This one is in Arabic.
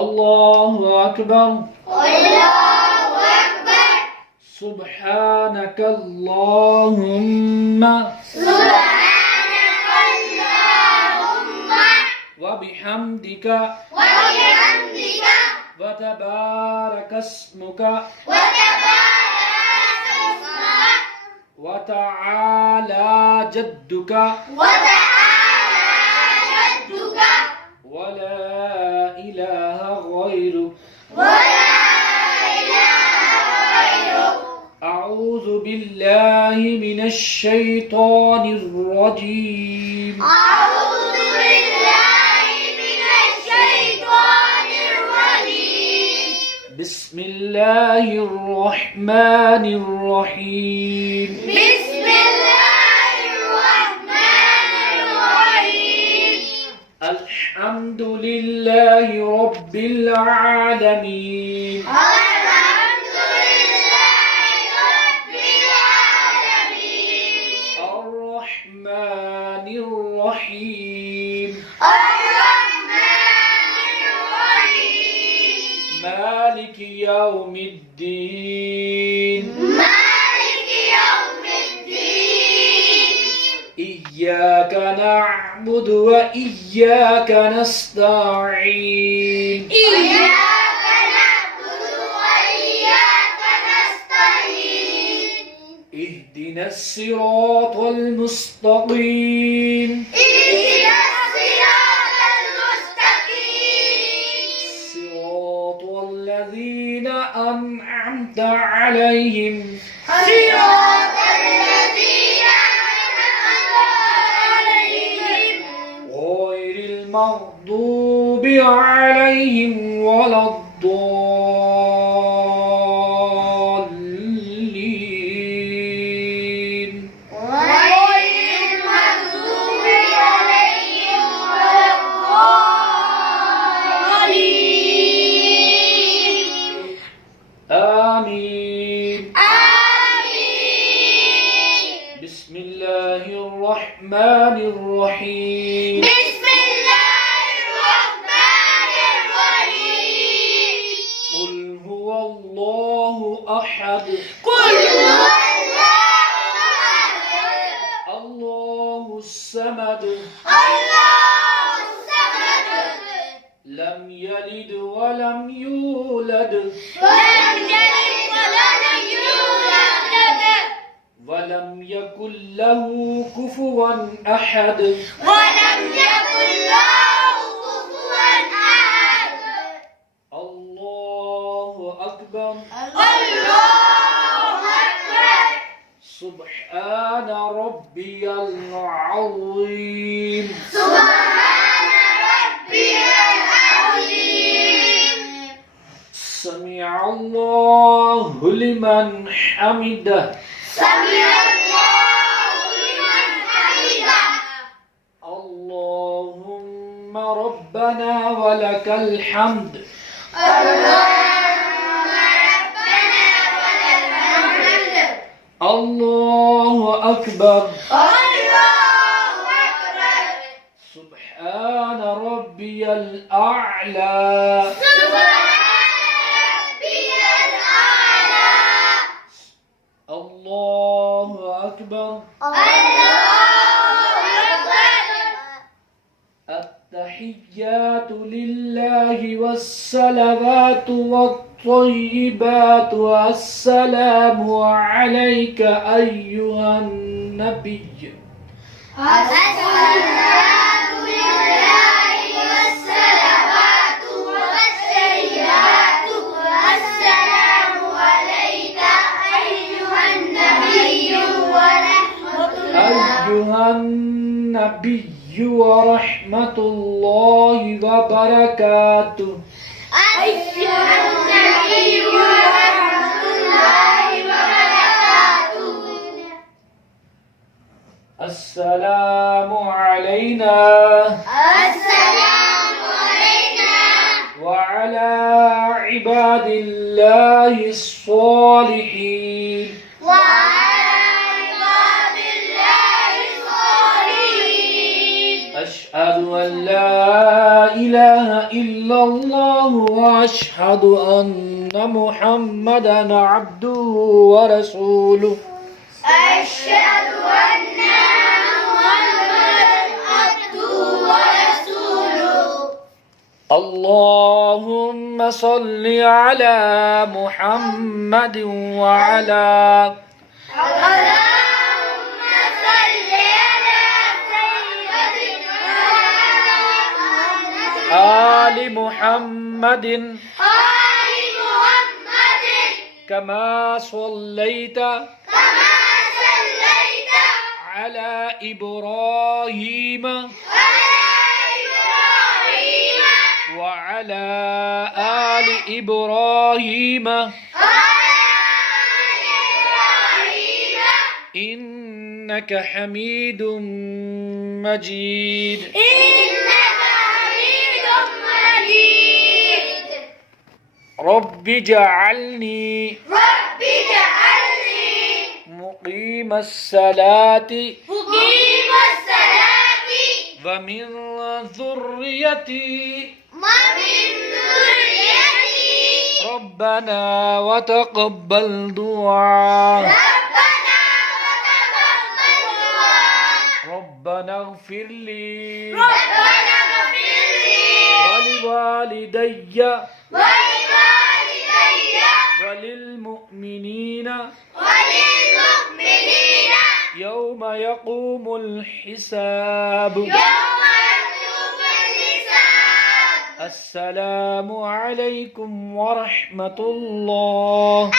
الله أكبر. الله أكبر. سبحانك اللهم سبحانك اللهم وبحمدك وبحمدك وتبارك اسمك وتبارك اسمك وتعالى جدك وتعالى جدك ولا إله غيرك ولا إله غيرك. أعوذ بالله من الشيطان الرجيم. أعوذ بالله من الشيطان الرجيم. بسم الله الرحمن الرحيم. بسم الله الرحمن الرحيم. الحمد لله رب العالمين. الحمد لله رب العالمين. الرحمن الرحيم. الرحمن الرحيم. مالك يوم الدين. مالك يوم الدين. إياك نعبد وإياك نستعين. إياك نعبد وإياك نستعين. اهدنا الصراط المستقيم. اهدنا الصراط المستقيم. صراط الذين أنعمت عليهم صراط الذين أنعمت عليهم غير المغضوب عليهم ولا الضالين. غير المغضوب عليهم ولا الضالين. آمين. آمين. بسم الله الرحمن الرحيم. بسم الله الرحمن الرحيم. قل هو الله أحد قل هو الله أحد الله الصمد الله الصمد لم يلد ولم يولد ولم يلد ولم يولد ولم يكن له كفوا أحد. ولم يكن له كفوا أحد. الله أكبر. الله أكبر. سبحان ربي العظيم. سبحان ربي العظيم. سمع الله لمن حمده. سمع الله لمن حمده. اللهم ربنا ولك الحمد. اللهم ربنا ولك الحمد. الله أكبر. الله أكبر. سبحان ربي الأعلى. سبحان ربي الأعلى. الله أكبر. الله أكبر. التحيات لله والصلوات والطيبات. السلام عليك أيها النبي. السلام لله والصلوات والسيئات. السلام عليك أيها النبي ورحمة الله. أيها النبي ورحمة الله وبركاته. أيها النبي ورحمة الله وبركاته. السلام علينا السلام علينا وعلى عباد الله الصالحين. وعلى عباد الله الصالحين. أشهد أن لا إله إله إلا الله وأشهد أن محمدا عبده ورسوله أشهد أن محمدا عبده ورسوله اللهم صل على محمد وعلى اللهم صل على سيدنا محمد آل محمد آل محمد كما صليت كما صليت على إبراهيم على إبراهيم وعلى آل إبراهيم وعلى آل إبراهيم إنك حميد مجيد إنك حميد مجيد رب اجعلني رب اجعلني مقيم الصلاة مقيم الصلاة ومن ذريتي ومن ذريتي ربنا وتقبل دعاء ربنا وتقبل دعاء ربنا اغفر لي ربنا اغفر لي ولوالدي ولوالدي وللمؤمنين وللمؤمنين يوم يقوم الحساب يوم يقوم الحساب السلام عليكم ورحمة الله